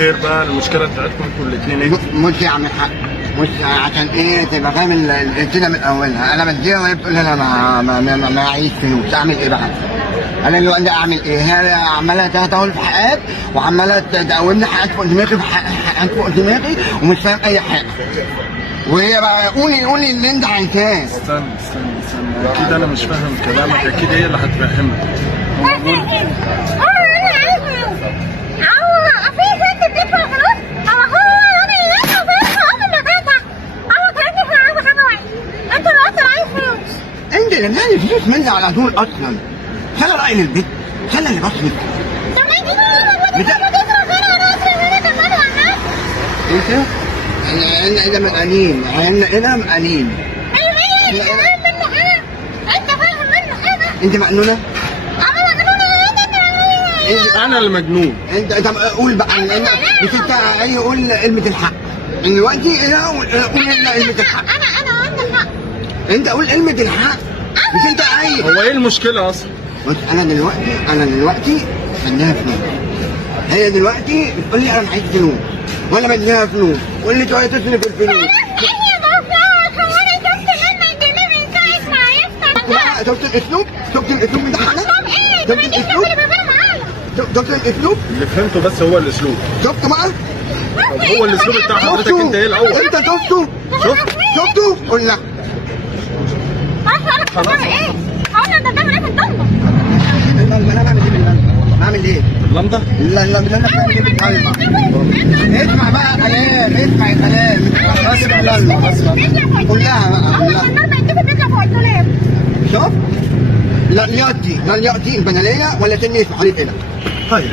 غير بقى المشكله بتاعتكم انتوا الاثنين ايه؟ مش يا عم الحاج، مش عشان ايه تبقى فاهم الدنيا من اولها. انا بديها وهي بتقول لي انا ما معيش فلوس. اعمل ايه بقى؟ انا دلوقتي اعمل ايه؟ هي عماله تهول في حقات وعماله تقومني حقات فوق دماغي في حقات فوق دماغي ومش فاهم اي حاجه. وهي بقى قولي اللي انت عايزاه. استنى اكيد انا مش فاهم كلامك، اكيد هي اللي هتفهمك. انت اللي مالي فلوس مني على طول اصلا. خلي راي للبيت، خلي اللي بصرف. انت انا مقانين، انا مقانين. انت مجنونه؟ انا اللي مجنون. انت طب قول بقى مش انت اي قول كلمه الحق دلوقتي. انا قول كلمه الحق. انا عندي الحق. انت قول كلمه الحق مش انت اي. هو ايه المشكله اصلا؟ بص انا دلوقتي بديها فلوس. هي دلوقتي بتقول لي انا معيش فلوس وانا بديها فلوس واللي تقعد تصرف الفلوس. شفت الاسلوب؟ شفت الاسلوب بتاعها؟ شفت الاسلوب؟ شفت الاسلوب؟ اللي فهمته بس هو الاسلوب. شفته بقى؟ طب هو الاسلوب بتاع حضرتك انت ايه الاول؟ انت شفته؟ شفته؟ قول لا. خلاص انا بعمل ايه في الضلمه؟ انا بعمل ايه باللمبه؟ بعمل ايه؟ اللمضه؟ لا انا بعمل ايه باللمبه؟ اسمع بقى كلام، اسمع يا كلام. بس باللمبه بس كلها بقى كلها. شوف لا لياتي البناليه ولا تنمي في حالي كده. طيب